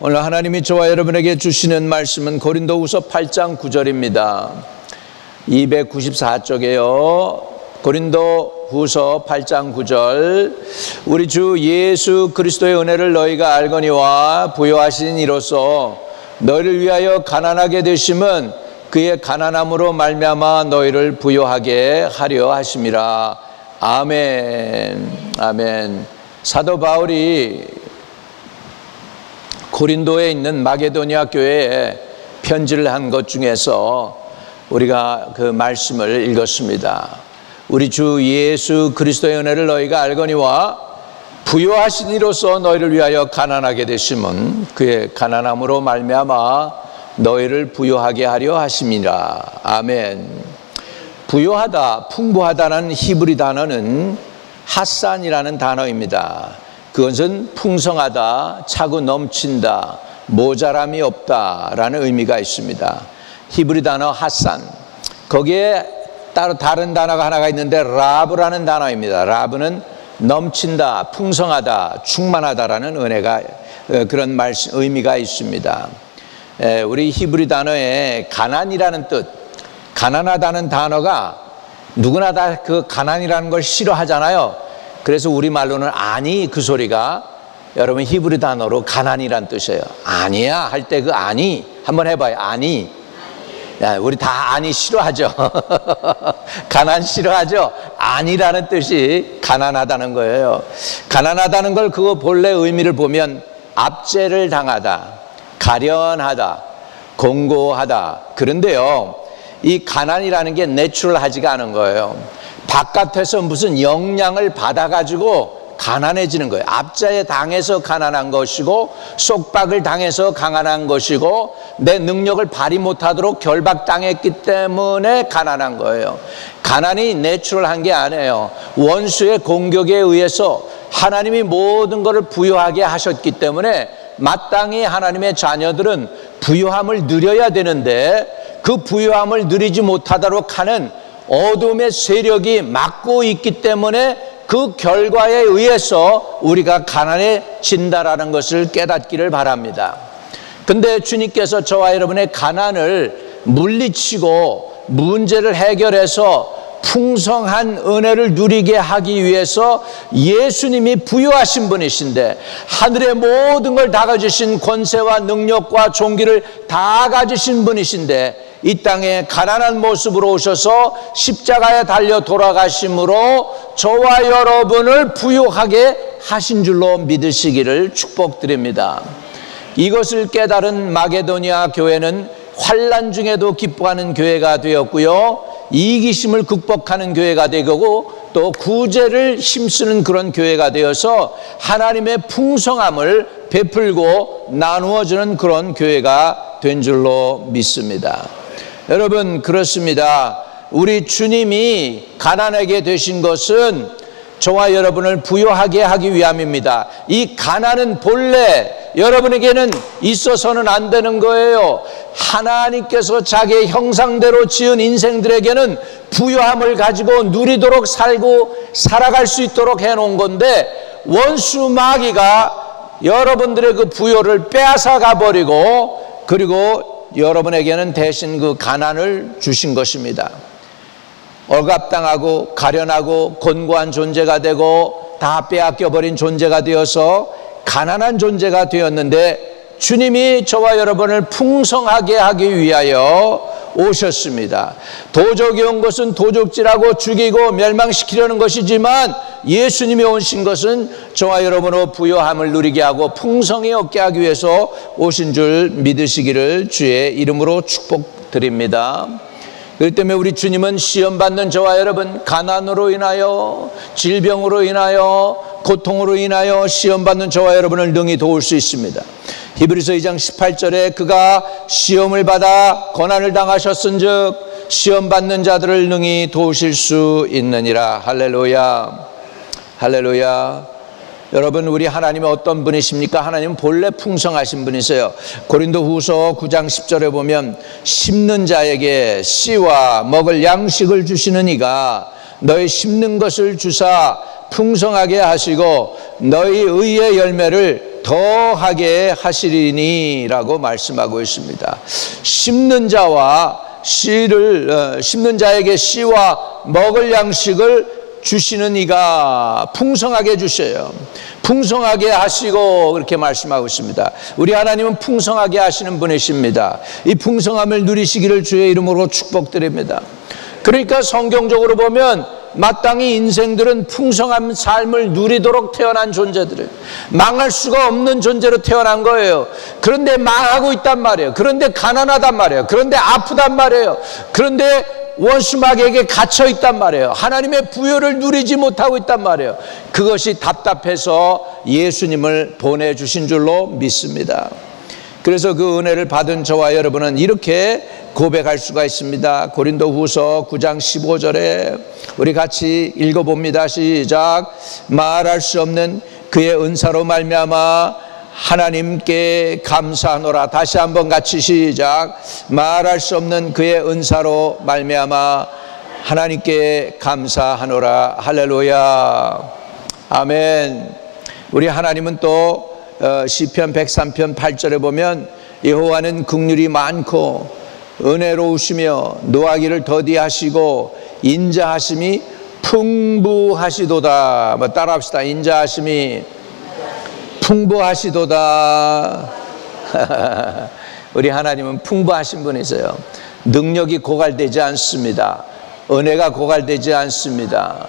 오늘 하나님이 저와 여러분에게 주시는 말씀은 고린도후서 8장 9절입니다. 294쪽에요. 고린도후서 8장 9절. 우리 주 예수 그리스도의 은혜를 너희가 알거니와 부요하신 이로써 너희를 위하여 가난하게 되심은 그의 가난함으로 말미암아 너희를 부요하게 하려 하심이라. 아멘. 아멘. 사도 바울이 고린도에 있는 마게도니아 교회에 편지를 한 것 중에서 우리가 그 말씀을 읽었습니다. 우리 주 예수 그리스도의 은혜를 너희가 알거니와 부요하신 이로써 너희를 위하여 가난하게 되심은 그의 가난함으로 말미암아 너희를 부요하게 하려 하심이라. 아멘. 부요하다, 풍부하다는 히브리 단어는 핫산이라는 단어입니다. 그것은 풍성하다, 차고 넘친다, 모자람이 없다라는 의미가 있습니다. 히브리 단어 핫산, 거기에 따로 다른 단어가 하나가 있는데 라브라는 단어입니다. 라브는 넘친다, 풍성하다, 충만하다라는 그런 의미가 있습니다. 우리 히브리 단어에 가난이라는 뜻, 가난하다는 단어가 누구나 다 그 가난이라는 걸 싫어하잖아요. 그래서 우리말로는 아니, 그 소리가 여러분 히브리 단어로 가난이란 뜻이에요. 아니야 할 때 그 아니 한번 해봐요. 아니. 야, 우리 다 아니 싫어하죠. 가난 싫어하죠. 아니라는 뜻이 가난하다는 거예요. 가난하다는 걸 그거 본래 의미를 보면 압제를 당하다, 가련하다, 공고하다. 그런데요, 이 가난이라는 게 내추럴하지가 않은 거예요. 바깥에서 무슨 영향을 받아가지고 가난해지는 거예요. 압제에 당해서 가난한 것이고, 속박을 당해서 가난한 것이고, 내 능력을 발휘 못하도록 결박당했기 때문에 가난한 거예요. 가난이 내추럴한 게 아니에요. 원수의 공격에 의해서 하나님이 모든 것을 부요하게 하셨기 때문에 마땅히 하나님의 자녀들은 부요함을 누려야 되는데, 그 부요함을 누리지 못하도록 하는 어둠의 세력이 막고 있기 때문에 그 결과에 의해서 우리가 가난해진다라는 것을 깨닫기를 바랍니다. 근데 주님께서 저와 여러분의 가난을 물리치고 문제를 해결해서 풍성한 은혜를 누리게 하기 위해서 예수님이 부요하신 분이신데, 하늘의 모든 걸 다 가지신 권세와 능력과 존귀를 다 가지신 분이신데, 이 땅에 가난한 모습으로 오셔서 십자가에 달려 돌아가심으로 저와 여러분을 부요하게 하신 줄로 믿으시기를 축복드립니다. 이것을 깨달은 마게도니아 교회는 환난 중에도 기뻐하는 교회가 되었고요, 이기심을 극복하는 교회가 되고, 또 구제를 힘쓰는 그런 교회가 되어서 하나님의 풍성함을 베풀고 나누어주는 그런 교회가 된 줄로 믿습니다. 여러분, 그렇습니다. 우리 주님이 가난하게 되신 것은 저와 여러분을 부요하게 하기 위함입니다. 이 가난은 본래 여러분에게는 있어서는 안 되는 거예요. 하나님께서 자기의 형상대로 지은 인생들에게는 부요함을 가지고 누리도록 살아갈 수 있도록 해놓은 건데, 원수 마귀가 여러분들의 그 부요를 빼앗아 가버리고, 그리고 여러분에게는 대신 그 가난을 주신 것입니다. 억압당하고 가련하고 곤고한 존재가 되고 다 빼앗겨버린 존재가 되어서 가난한 존재가 되었는데, 주님이 저와 여러분을 풍성하게 하기 위하여 오셨습니다. 도적이 온 것은 도적질하고 죽이고 멸망시키려는 것이지만, 예수님이 오신 것은 저와 여러분의 부요함을 누리게 하고 풍성히 얻게 하기 위해서 오신 줄 믿으시기를 주의 이름으로 축복드립니다. 그렇기 때문에 우리 주님은 시험받는 저와 여러분, 가난으로 인하여, 질병으로 인하여, 고통으로 인하여 시험받는 저와 여러분을 능히 도울 수 있습니다. 히브리서 2장 18절에 그가 시험을 받아 고난을 당하셨은즉 시험받는 자들을 능히 도우실 수 있느니라. 할렐루야, 할렐루야. 여러분, 우리 하나님은 어떤 분이십니까? 하나님은 본래 풍성하신 분이세요. 고린도후서 9장 10절에 보면 심는 자에게 씨와 먹을 양식을 주시는 이가 너희 심는 것을 주사 풍성하게 하시고 너희 의의 열매를 더하게 하시리니 라고 말씀하고 있습니다. 심는 자에게 씨와 먹을 양식을 주시는 이가 풍성하게 주셔요. 풍성하게 하시고 그렇게 말씀하고 있습니다. 우리 하나님은 풍성하게 하시는 분이십니다. 이 풍성함을 누리시기를 주의 이름으로 축복드립니다. 그러니까 성경적으로 보면 마땅히 인생들은 풍성한 삶을 누리도록 태어난 존재들을, 망할 수가 없는 존재로 태어난 거예요. 그런데 망하고 있단 말이에요. 그런데 가난하단 말이에요. 그런데 아프단 말이에요. 그런데 원수마귀에게 갇혀 있단 말이에요. 하나님의 부여를 누리지 못하고 있단 말이에요. 그것이 답답해서 예수님을 보내주신 줄로 믿습니다. 그래서 그 은혜를 받은 저와 여러분은 이렇게 고백할 수가 있습니다. 고린도후서 9장 15절에 우리 같이 읽어봅니다. 시작. 말할 수 없는 그의 은사로 말미암아 하나님께 감사하노라. 다시 한번 같이 시작. 말할 수 없는 그의 은사로 말미암아 하나님께 감사하노라. 할렐루야. 아멘. 우리 하나님은 또 시편 103편 8절에 보면 여호와는 긍휼이 많고 은혜로우시며 노하기를 더디하시고 인자하심이 풍부하시도다. 따라합시다. 인자하심이 풍부하시도다. 우리 하나님은 풍부하신 분이세요. 능력이 고갈되지 않습니다. 은혜가 고갈되지 않습니다.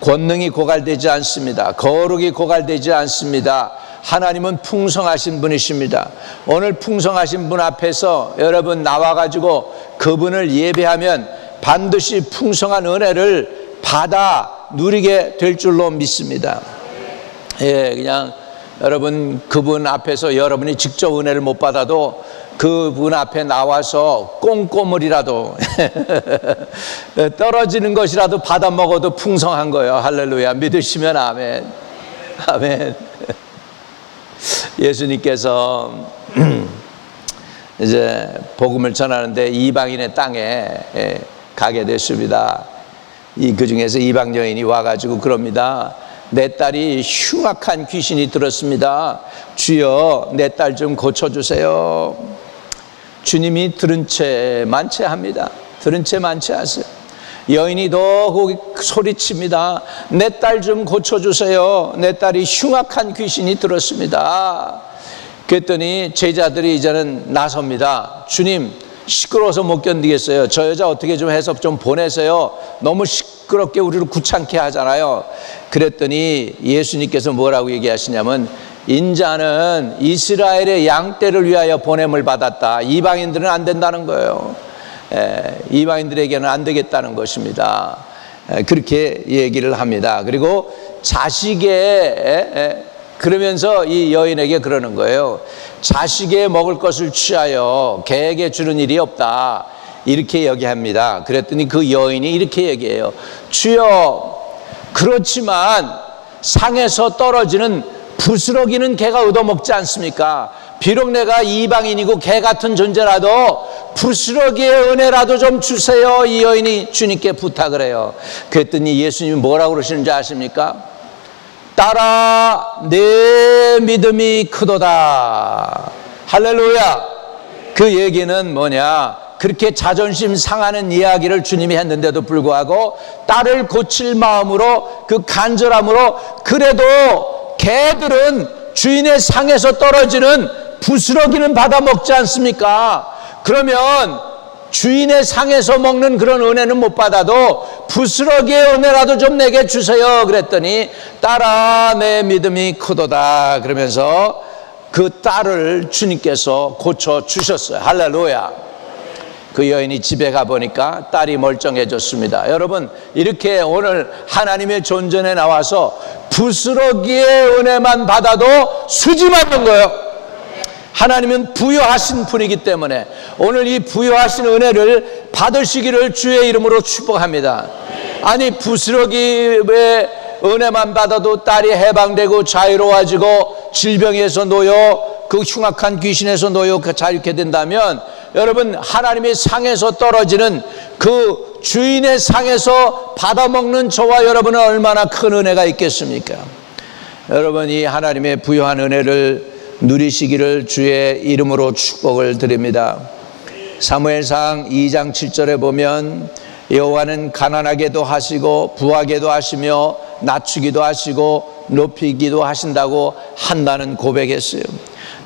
권능이 고갈되지 않습니다. 거룩이 고갈되지 않습니다. 하나님은 풍성하신 분이십니다. 오늘 풍성하신 분 앞에서 여러분 나와가지고 그분을 예배하면 반드시 풍성한 은혜를 받아 누리게 될 줄로 믿습니다. 그냥 여러분 그분 앞에서 여러분이 직접 은혜를 못 받아도 그분 앞에 나와서 꼼꼼을이라도 떨어지는 것이라도 받아 먹어도 풍성한 거예요. 할렐루야. 믿으시면 아멘. 아멘. 예수님께서 이제 복음을 전하는데 이방인의 땅에 가게 됐습니다. 그 중에서 이방 여인이 와가지고 그럽니다. 내 딸이 흉악한 귀신이 들었습니다. 주여 내 딸 좀 고쳐주세요. 주님이 들은 채 만체합니다. 들은 채 만체하세요. 여인이 더 소리칩니다. 내 딸 좀 고쳐주세요. 내 딸이 흉악한 귀신이 들었습니다. 그랬더니 제자들이 이제는 나섭니다. 주님 시끄러워서 못 견디겠어요. 저 여자 어떻게 좀 해서 좀 보내세요. 너무 시끄럽게 우리를 귀찮게 하잖아요. 그랬더니 예수님께서 뭐라고 얘기하시냐면 인자는 이스라엘의 양떼를 위하여 보냄을 받았다. 이방인들은 안 된다는 거예요. 이방인들에게는 안 되겠다는 것입니다. 그렇게 얘기를 합니다. 그리고 자식의 그러면서 이 여인에게 그러는 거예요. 자식의 먹을 것을 취하여 개에게 주는 일이 없다. 이렇게 얘기합니다. 그랬더니 그 여인이 이렇게 얘기해요. 주여 그렇지만 상에서 떨어지는 부스러기는 개가 얻어먹지 않습니까? 비록 내가 이방인이고 개 같은 존재라도 부스러기의 은혜라도 좀 주세요. 이 여인이 주님께 부탁을 해요. 그랬더니 예수님이 뭐라고 그러시는지 아십니까? 딸아 내 믿음이 크도다. 할렐루야. 그 얘기는 뭐냐, 그렇게 자존심 상하는 이야기를 주님이 했는데도 불구하고 딸을 고칠 마음으로 그 간절함으로 그래도 개들은 주인의 상에서 떨어지는 부스러기는 받아 먹지 않습니까? 그러면 주인의 상에서 먹는 그런 은혜는 못 받아도 부스러기의 은혜라도 좀 내게 주세요. 그랬더니 딸아 내 믿음이 크도다. 그러면서 그 딸을 주님께서 고쳐주셨어요. 할렐루야. 그 여인이 집에 가보니까 딸이 멀쩡해졌습니다. 여러분 이렇게 오늘 하나님의 존전에 나와서 부스러기의 은혜만 받아도 수지 맞는 거예요. 하나님은 부여하신 분이기 때문에 오늘 이 부여하신 은혜를 받으시기를 주의 이름으로 축복합니다. 아니 부스러기의 은혜만 받아도 딸이 해방되고 자유로워지고 질병에서 놓여 그 흉악한 귀신에서 놓여 자유케 된다면 여러분 하나님의 상에서 떨어지는 그 주인의 상에서 받아먹는 저와 여러분은 얼마나 큰 은혜가 있겠습니까? 여러분 이 하나님의 부여한 은혜를 누리시기를 주의 이름으로 축복을 드립니다. 사무엘상 2장 7절에 보면 여호와는 가난하게도 하시고 부하게도 하시며 낮추기도 하시고 높이기도 하신다고 한나는 고백했어요.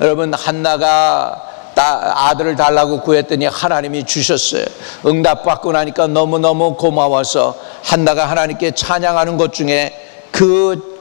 여러분, 한나가 아들을 달라고 구했더니 하나님이 주셨어요. 응답받고 나니까 너무너무 고마워서 한나가 하나님께 찬양하는 것 중에 그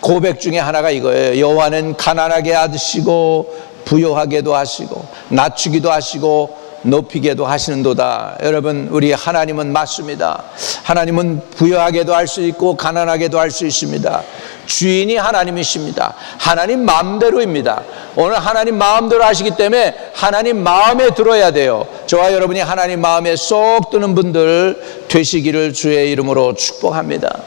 고백 중에 하나가 이거예요. 여호와는 가난하게 하시고 부요하게도 하시고 낮추기도 하시고 높이게도 하시는도다. 여러분, 우리 하나님은 맞습니다. 하나님은 부유하게도 할 수 있고 가난하게도 할 수 있습니다. 주인이 하나님이십니다. 하나님 마음대로입니다. 오늘 하나님 마음대로 하시기 때문에 하나님 마음에 들어야 돼요. 저와 여러분이 하나님 마음에 쏙 드는 분들 되시기를 주의 이름으로 축복합니다.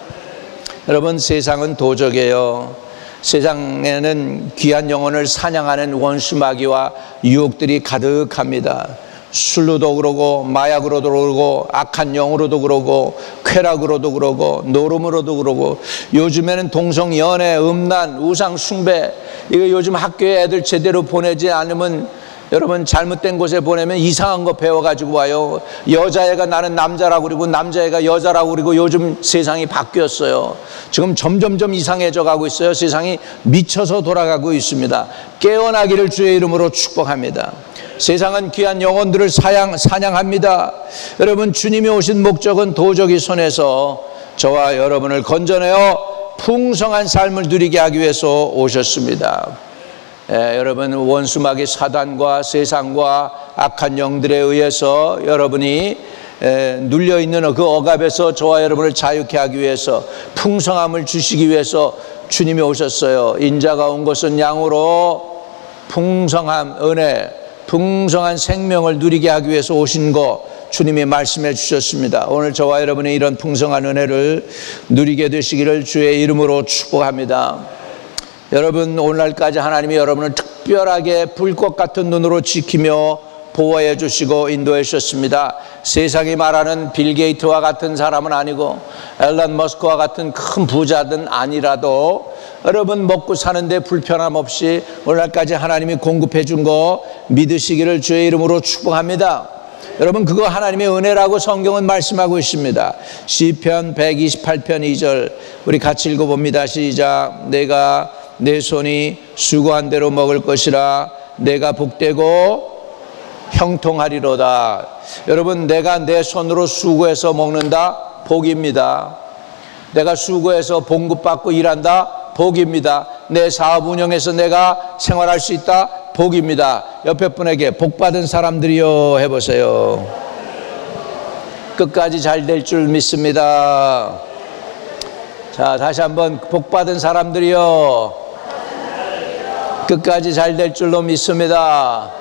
여러분, 세상은 도적이에요. 세상에는 귀한 영혼을 사냥하는 원수마귀와 유혹들이 가득합니다. 술로도 그러고 마약으로도 그러고 악한 영으로도 그러고 쾌락으로도 그러고 노름으로도 그러고 요즘에는 동성연애, 음란, 우상 숭배, 이거 요즘 학교에 애들 제대로 보내지 않으면 여러분 잘못된 곳에 보내면 이상한 거 배워가지고 와요. 여자애가 나는 남자라고 그러고 남자애가 여자라고 그러고 요즘 세상이 바뀌었어요. 지금 점점점 이상해져 가고 있어요. 세상이 미쳐서 돌아가고 있습니다. 깨어나기를 주의 이름으로 축복합니다. 세상은 귀한 영혼들을 사냥합니다. 여러분, 주님이 오신 목적은 도적이 손에서 저와 여러분을 건져내어 풍성한 삶을 누리게 하기 위해서 오셨습니다. 여러분, 원수마귀 사단과 세상과 악한 영들에 의해서 여러분이 눌려있는 그 억압에서 저와 여러분을 자유케 하기 위해서 풍성함을 주시기 위해서 주님이 오셨어요. 인자가 온 것은 양으로 풍성한 은혜, 풍성한 생명을 누리게 하기 위해서 오신 거 주님이 말씀해 주셨습니다. 오늘 저와 여러분의 이런 풍성한 은혜를 누리게 되시기를 주의 이름으로 축복합니다. 여러분, 오늘날까지 하나님이 여러분을 특별하게 불꽃 같은 눈으로 지키며 보호해 주시고 인도해 주셨습니다. 세상이 말하는 빌 게이트와 같은 사람은 아니고 앨런 머스크와 같은 큰 부자든 아니라도 여러분 먹고 사는데 불편함 없이 오늘날까지 하나님이 공급해 준 거 믿으시기를 주의 이름으로 축복합니다. 여러분, 그거 하나님의 은혜라고 성경은 말씀하고 있습니다. 시편 128편 2절 우리 같이 읽어봅니다. 시작. 내가 내 손이 수고한 대로 먹을 것이라 내가 복되고 형통하리로다. 여러분, 내가 내 손으로 수고해서 먹는다? 복입니다. 내가 수고해서 봉급받고 일한다? 복입니다. 내 사업 운영해서 내가 생활할 수 있다? 복입니다. 옆에 분에게 복받은 사람들이요 해보세요. 끝까지 잘 될 줄 믿습니다. 자, 다시 한번 복받은 사람들이요 끝까지 잘 될 줄로 믿습니다.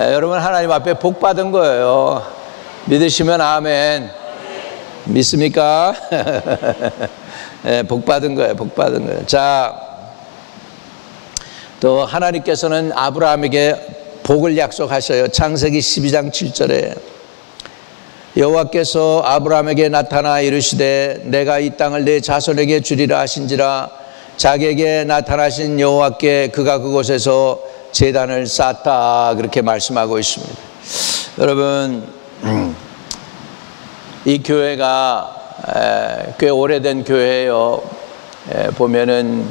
여러분, 하나님 앞에 복받은 거예요. 믿으시면 아멘. 믿습니까? 복받은 거예요. 복받은 거예요. 자, 또 하나님께서는 아브라함에게 복을 약속하셔요. 창세기 12장 7절에 여호와께서 아브라함에게 나타나 이르시되 내가 이 땅을 내 자손에게 주리라 하신지라 자기에게 나타나신 여호와께 그가 그곳에서 제단을 쌓았다, 그렇게 말씀하고 있습니다. 여러분, 이 교회가 꽤 오래된 교회예요. 보면은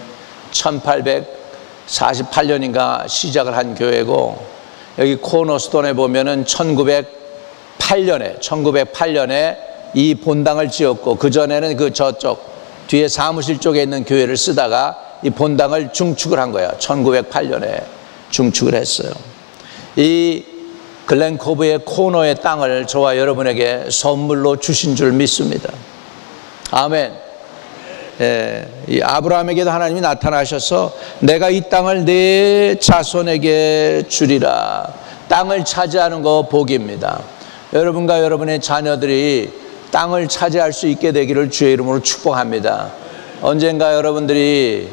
1848년인가 시작을 한 교회고, 여기 코너스톤에 보면은 1908년에 이 본당을 지었고, 그 전에는 그 저쪽 뒤에 사무실 쪽에 있는 교회를 쓰다가 이 본당을 중축을 한 거예요. 1908년에 중축을 했어요. 이 글렌코브의 코너의 땅을 저와 여러분에게 선물로 주신 줄 믿습니다. 아멘. 이 아브라함에게도 하나님이 나타나셔서 내가 이 땅을 내 자손에게 주리라. 땅을 차지하는 거 복입니다. 여러분과 여러분의 자녀들이 땅을 차지할 수 있게 되기를 주의 이름으로 축복합니다. 언젠가 여러분들이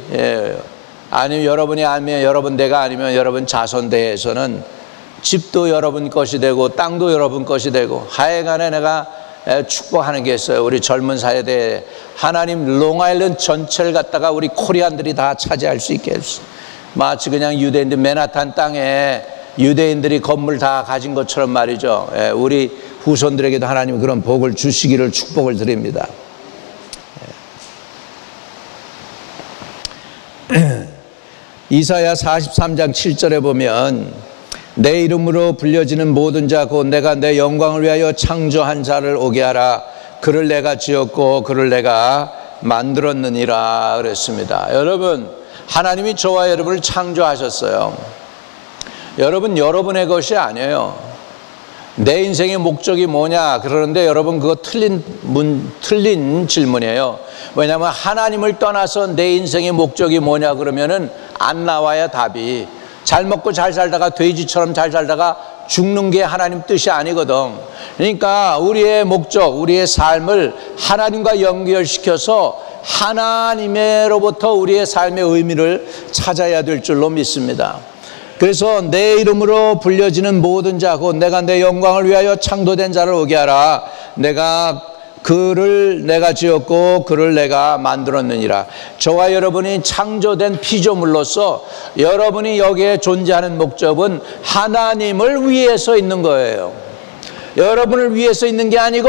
아니면 여러분이 아니면 여러분 대가 아니면 여러분 자손 대에서는 집도 여러분 것이 되고 땅도 여러분 것이 되고, 하여간에 내가 축복하는 게 있어요. 우리 젊은 세대에 하나님 롱아일랜드 전체를 갖다가 우리 코리안들이 다 차지할 수 있게 해주세요. 마치 그냥 유대인들 맨하탄 땅에 유대인들이 건물 다 가진 것처럼 말이죠. 우리 후손들에게도 하나님 그런 복을 주시기를 축복을 드립니다. 이사야 43장 7절에 보면 내 이름으로 불려지는 모든 자 곧 내가 내 영광을 위하여 창조한 자를 오게 하라. 그를 내가 지었고 그를 내가 만들었느니라 그랬습니다. 여러분, 하나님이 저와 여러분을 창조하셨어요. 여러분, 여러분의 것이 아니에요. 내 인생의 목적이 뭐냐 그러는데 여러분, 그거 틀린 질문이에요. 왜냐하면 하나님을 떠나서 내 인생의 목적이 뭐냐 그러면은 안 나와야 답이. 잘 먹고 잘 살다가 돼지처럼 잘 살다가 죽는 게 하나님 뜻이 아니거든. 그러니까 우리의 목적, 우리의 삶을 하나님과 연결시켜서 하나님으로부터 우리의 삶의 의미를 찾아야 될 줄로 믿습니다. 그래서 내 이름으로 불려지는 모든 자 곧 내가 내 영광을 위하여 창조된 자를 오게 하라. 그를 내가 지었고 그를 내가 만들었느니라. 저와 여러분이 창조된 피조물로서 여러분이 여기에 존재하는 목적은 하나님을 위해서 있는 거예요. 여러분을 위해서 있는 게 아니고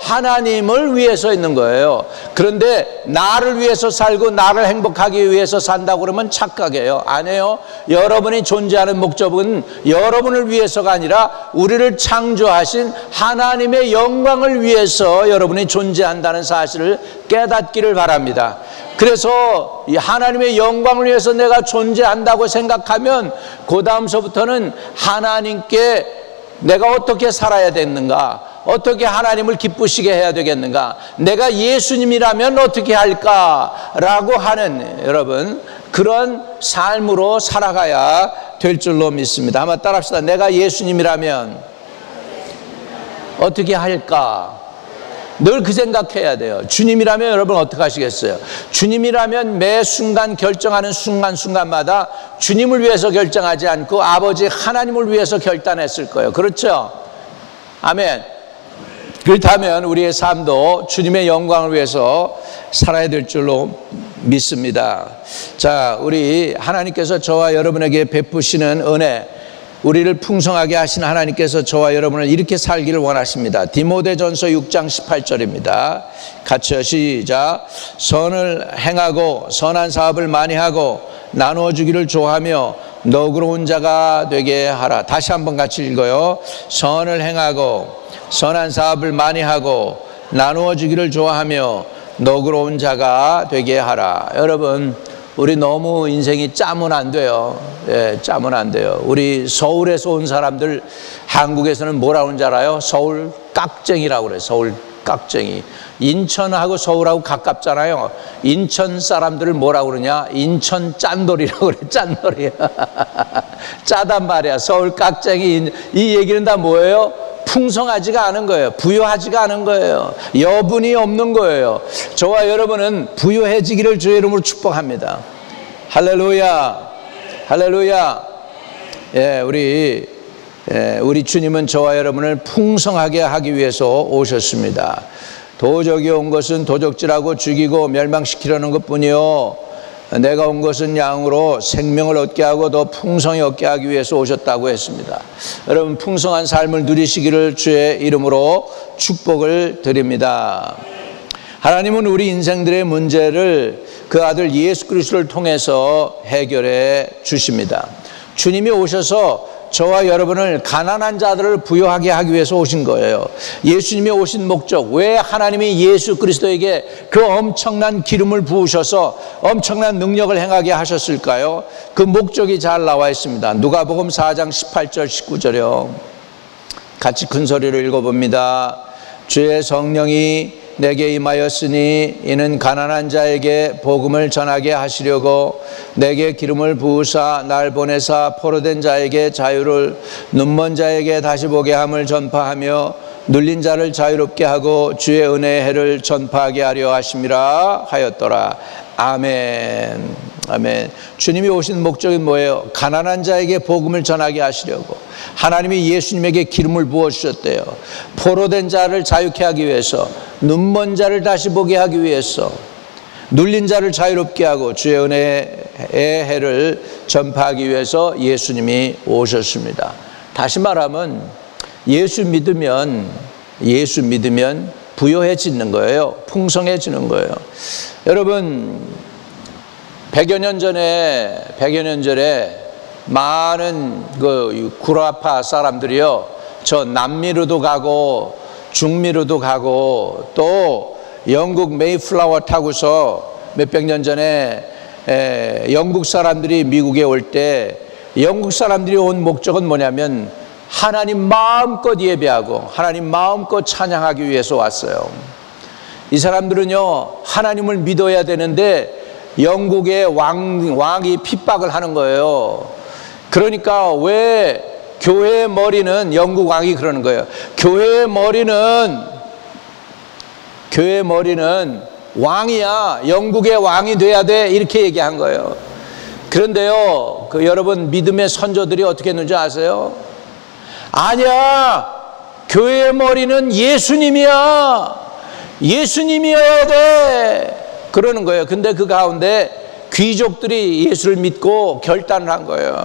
하나님을 위해서 있는 거예요. 그런데 나를 위해서 살고 나를 행복하기 위해서 산다고 그러면 착각이에요. 아니에요. 여러분이 존재하는 목적은 여러분을 위해서가 아니라 우리를 창조하신 하나님의 영광을 위해서 여러분이 존재한다는 사실을 깨닫기를 바랍니다. 그래서 이 하나님의 영광을 위해서 내가 존재한다고 생각하면 그 다음서부터는 하나님께 내가 어떻게 살아야 되는가, 어떻게 하나님을 기쁘시게 해야 되겠는가, 내가 예수님이라면 어떻게 할까라고 하는 여러분 그런 삶으로 살아가야 될 줄로 믿습니다. 한번 따라합시다. 내가 예수님이라면 어떻게 할까? 늘 그 생각해야 돼요. 주님이라면 여러분 어떻게 하시겠어요? 주님이라면 매 순간 결정하는 순간순간마다 주님을 위해서 결정하지 않고 아버지 하나님을 위해서 결단했을 거예요. 그렇죠? 아멘. 그렇다면 우리의 삶도 주님의 영광을 위해서 살아야 될 줄로 믿습니다. 자, 우리 하나님께서 저와 여러분에게 베푸시는 은혜, 우리를 풍성하게 하신 하나님께서 저와 여러분을 이렇게 살기를 원하십니다. 디모데전서 6장 18절입니다. 같이요, 시작. 선을 행하고 선한 사업을 많이 하고 나누어 주기를 좋아하며 너그러운 자가 되게 하라. 다시 한번 같이 읽어요. 선을 행하고 선한 사업을 많이 하고 나누어 주기를 좋아하며 너그러운 자가 되게 하라. 여러분, 우리 너무 인생이 짜면 안 돼요. 짜면 안 돼요. 우리 서울에서 온 사람들 한국에서는 뭐라고 하는지 알아요? 서울 깍쟁이라고 그래요. 서울 깍쟁이. 인천하고 서울하고 가깝잖아요. 인천 사람들을 뭐라고 그러냐? 인천 짠돌이라고 그래. 짠돌이. 짜단 말이야. 서울 깍쟁이. 이 얘기는 다 뭐예요? 풍성하지가 않은 거예요. 부유하지가 않은 거예요. 여분이 없는 거예요. 저와 여러분은 부유해지기를 주의 이름으로 축복합니다. 할렐루야, 할렐루야. 우리 주님은 저와 여러분을 풍성하게 하기 위해서 오셨습니다. 도적이 온 것은 도적질하고 죽이고 멸망시키려는 것뿐이요, 내가 온 것은 양으로 생명을 얻게 하고 더 풍성히 얻게 하기 위해서 오셨다고 했습니다. 여러분, 풍성한 삶을 누리시기를 주의 이름으로 축복을 드립니다. 하나님은 우리 인생들의 문제를 그 아들 예수 그리스도를 통해서 해결해 주십니다. 주님이 오셔서 저와 여러분을 가난한 자들을 부유하게 하기 위해서 오신 거예요. 예수님이 오신 목적, 왜 하나님이 예수 그리스도에게 그 엄청난 기름을 부으셔서 엄청난 능력을 행하게 하셨을까요? 그 목적이 잘 나와 있습니다. 누가복음 4장 18절 19절이요. 같이 큰 소리로 읽어봅니다. 주의 성령이 내게 임하였으니 이는 가난한 자에게 복음을 전하게 하시려고 내게 기름을 부으사 날 보내사 포로된 자에게 자유를, 눈먼 자에게 다시 보게 함을 전파하며 눌린 자를 자유롭게 하고 주의 은혜의 해를 전파하게 하려 하심이라 하였더라. 아멘. 아멘. 주님이 오신 목적이 뭐예요? 가난한 자에게 복음을 전하게 하시려고 하나님이 예수님에게 기름을 부어주셨대요. 포로된 자를 자유케 하기 위해서, 눈먼 자를 다시 보게 하기 위해서, 눌린 자를 자유롭게 하고 주의 은혜의 해를 전파하기 위해서 예수님이 오셨습니다. 다시 말하면 예수 믿으면 부요해지는 거예요. 풍성해지는 거예요. 여러분 100여 년 전에 많은 그 구라파 사람들이요, 저 남미로도 가고 중미로도 가고 또 영국 메이플라워 타고서 몇백 년 전에 영국 사람들이 미국에 올 때 영국 사람들이 온 목적은 뭐냐면 하나님 마음껏 예배하고 하나님 마음껏 찬양하기 위해서 왔어요. 이 사람들은요 하나님을 믿어야 되는데 영국의 왕이 핍박을 하는 거예요. 그러니까 왜 교회의 머리는, 영국 왕이 그러는 거예요. 교회의 머리는 왕이야. 영국의 왕이 돼야 돼. 이렇게 얘기한 거예요. 그런데요, 여러분 믿음의 선조들이 어떻게 했는지 아세요? 아니야. 교회의 머리는 예수님이야. 예수님이어야 돼. 그러는 거예요. 근데 그 가운데 귀족들이 예수를 믿고 결단을 한 거예요.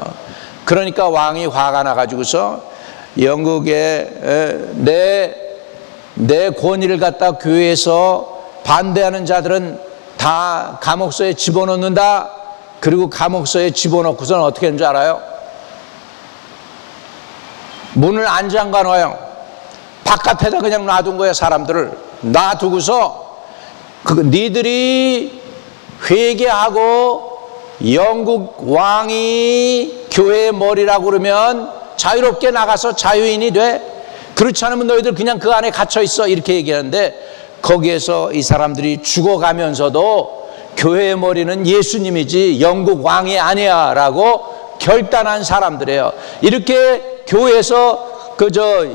그러니까 왕이 화가 나가지고서 영국에 내 권위를 갖다 교회에서 반대하는 자들은 다 감옥소에 집어넣는다. 그리고 감옥소에 집어넣고서는 어떻게 하는 줄 알아요? 문을 안 잠가놔요. 바깥에다 그냥 놔둔 거예요. 사람들을 놔두고서 니들이 회개하고 영국 왕이 교회의 머리라고 그러면 자유롭게 나가서 자유인이 돼. 그렇지 않으면 너희들 그냥 그 안에 갇혀 있어. 이렇게 얘기하는데 거기에서 이 사람들이 죽어가면서도 교회의 머리는 예수님이지 영국 왕이 아니야 라고 결단한 사람들이에요. 이렇게 교회에서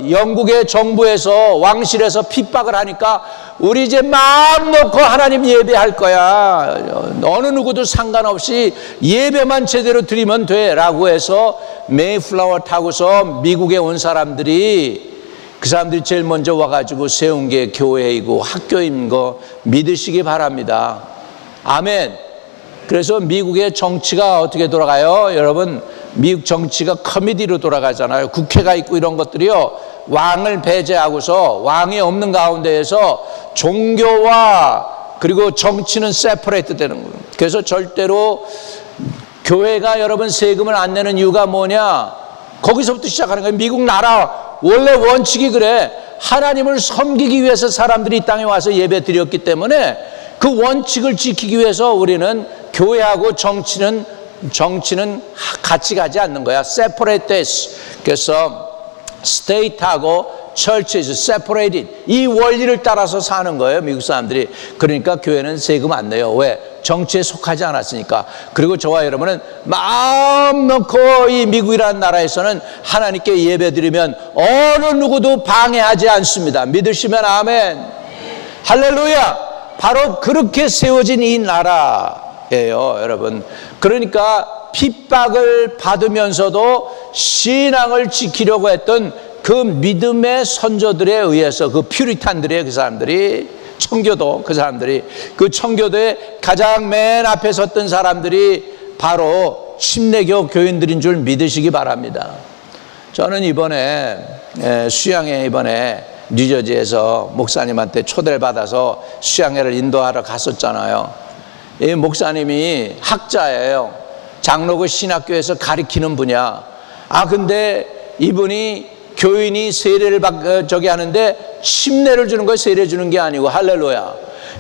영국의 정부에서 왕실에서 핍박을 하니까 우리 이제 마음 놓고 하나님 예배할 거야. 어느 누구도 상관없이 예배만 제대로 드리면 돼 라고 해서 메이플라워 타고서 미국에 온 사람들이, 그 사람들이 제일 먼저 와가지고 세운 게 교회이고 학교인 거 믿으시기 바랍니다. 아멘. 그래서 미국의 정치가 어떻게 돌아가요? 여러분 미국 정치가 커미디로 돌아가잖아요. 국회가 있고 이런 것들이요, 왕을 배제하고서 왕이 없는 가운데에서 종교와 그리고 정치는 세퍼레이트 되는 거예요. 그래서 절대로 교회가 여러분 세금을 안 내는 이유가 뭐냐? 거기서부터 시작하는 거예요. 미국 나라 원래 원칙이 그래. 하나님을 섬기기 위해서 사람들이 이 땅에 와서 예배 드렸기 때문에 그 원칙을 지키기 위해서 우리는 교회하고 정치는 같이 가지 않는 거야. Separate this. 그래서 state하고 church is separated. 이 원리를 따라서 사는 거예요, 미국 사람들이. 그러니까 교회는 세금 안 내요. 왜? 정치에 속하지 않았으니까. 그리고 저와 여러분은 마음 놓고 이 미국이라는 나라에서는 하나님께 예배드리면 어느 누구도 방해하지 않습니다. 믿으시면 아멘. 할렐루야. 바로 그렇게 세워진 이 나라예요, 여러분. 그러니까 핍박을 받으면서도 신앙을 지키려고 했던 그 믿음의 선조들에 의해서, 그 퓨리탄들의 그 사람들이, 청교도 그 사람들이, 그 청교도의 가장 맨 앞에 섰던 사람들이 바로 침례교 교인들인 줄 믿으시기 바랍니다. 저는 이번에 수양회 이번에 뉴저지에서 목사님한테 초대를 받아서 수양회를 인도하러 갔었잖아요. 이 목사님이 학자예요. 장로교 신학교에서 가르치는 분이야. 근데 이분이 교인이 세례를 하는데 침례를 주는 거예요. 세례 주는 게 아니고. 할렐루야.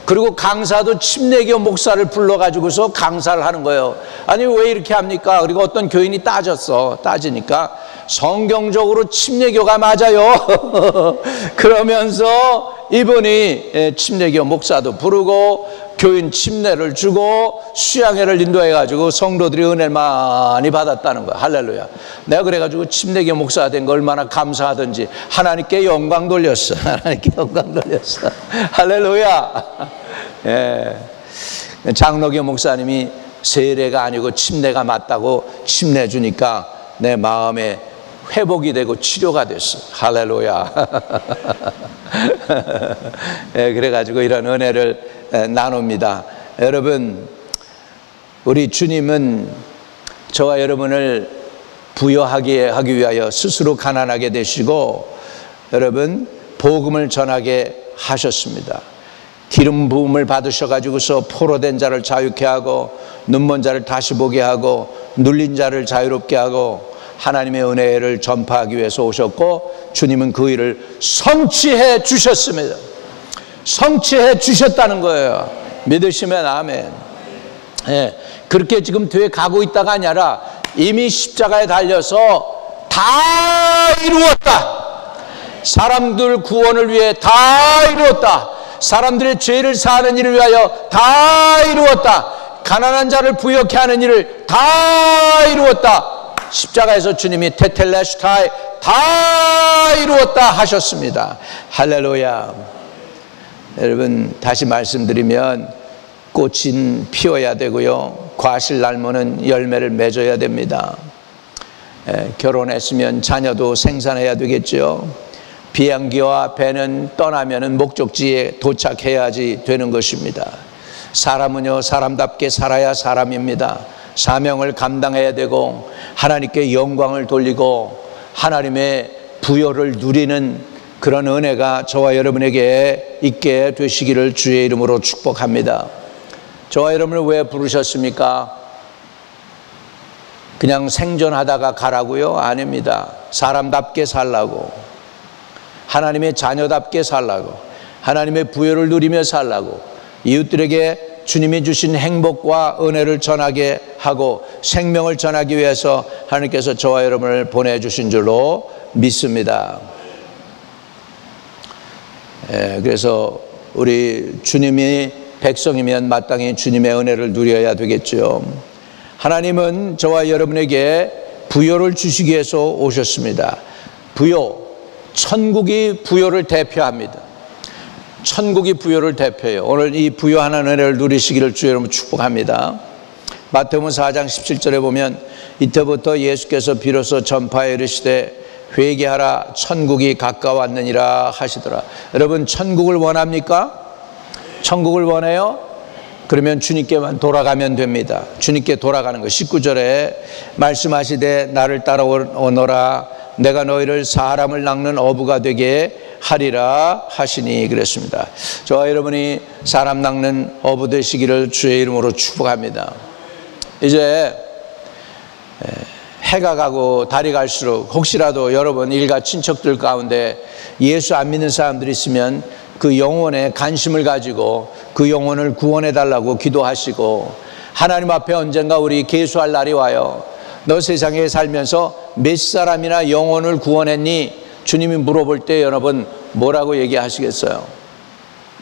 그리고 강사도 침례교 목사를 불러가지고서 강사를 하는 거예요. 아니 왜 이렇게 합니까? 그리고 어떤 교인이 따지니까 성경적으로 침례교가 맞아요. 그러면서 이분이 침례교 목사도 부르고 교인 침례를 주고 수양회를 인도해가지고 성도들이 은혜를 많이 받았다는 거야. 할렐루야. 내가 그래가지고 침례교 목사가 된 거 얼마나 감사하든지 하나님께 영광 돌렸어. 하나님께 영광 돌렸어. 할렐루야. 예. 장로교 목사님이 세례가 아니고 침례가 맞다고 침례 주니까 내 마음에 회복이 되고 치료가 됐어. 할렐루야. 예, 그래가지고 이런 은혜를 나눕니다. 여러분, 우리 주님은 저와 여러분을 부여하게 하기 위하여 스스로 가난하게 되시고 여러분 복음을 전하게 하셨습니다. 기름 부음을 받으셔가지고서 포로된 자를 자유케 하고 눈먼 자를 다시 보게 하고 눌린 자를 자유롭게 하고 하나님의 은혜를 전파하기 위해서 오셨고 주님은 그 일을 성취해 주셨습니다. 성취해 주셨다는 거예요. 믿으시면 아멘. 예, 그렇게 지금 뒤에 가고 있다가 아니라 이미 십자가에 달려서 다 이루었다. 사람들 구원을 위해 다 이루었다. 사람들의 죄를 사하는 일을 위하여 다 이루었다. 가난한 자를 부욕케 하는 일을 다 이루었다. 십자가에서 주님이 테텔레스타이 다 이루었다 하셨습니다. 할렐루야. 여러분 다시 말씀드리면 꽃은 피어야 되고요, 과실 날무는 열매를 맺어야 됩니다. 결혼했으면 자녀도 생산해야 되겠죠. 비행기와 배는 떠나면은 목적지에 도착해야지 되는 것입니다. 사람은요 사람답게 살아야 사람입니다. 사명을 감당해야 되고 하나님께 영광을 돌리고 하나님의 부여를 누리는 그런 은혜가 저와 여러분에게 있게 되시기를 주의 이름으로 축복합니다. 저와 여러분을 왜 부르셨습니까? 그냥 생존하다가 가라고요? 아닙니다. 사람답게 살라고, 하나님의 자녀답게 살라고, 하나님의 부여를 누리며 살라고, 이웃들에게 주님이 주신 행복과 은혜를 전하게 하고 생명을 전하기 위해서 하나님께서 저와 여러분을 보내주신 줄로 믿습니다. 그래서 우리 주님이 백성이면 마땅히 주님의 은혜를 누려야 되겠죠. 하나님은 저와 여러분에게 부요를 주시기 위해서 오셨습니다. 부요, 천국이 부요를 대표합니다. 천국이 부요를 대표해요. 오늘 이 부요하는 은혜를 누리시기를 주의 이름으로 축복합니다. 마태복음 4장 17절에 보면 이때부터 예수께서 비로소 전파에 이르시되 회개하라 천국이 가까웠느니라 하시더라. 여러분 천국을 원합니까? 천국을 원해요? 그러면 주님께만 돌아가면 됩니다. 주님께 돌아가는 거. 19절에 말씀하시되 나를 따라오너라 내가 너희를 사람을 낚는 어부가 되게 하리라 하시니 그랬습니다. 저와 여러분이 사람 낚는 어부 되시기를 주의 이름으로 축복합니다. 이제 해가 가고 달이 갈수록 혹시라도 여러분 일가 친척들 가운데 예수 안 믿는 사람들이 있으면 그 영혼에 관심을 가지고 그 영혼을 구원해 달라고 기도하시고, 하나님 앞에 언젠가 우리 계수할 날이 와요. 너 세상에 살면서 몇 사람이나 영혼을 구원했니? 주님이 물어볼 때 여러분 뭐라고 얘기하시겠어요?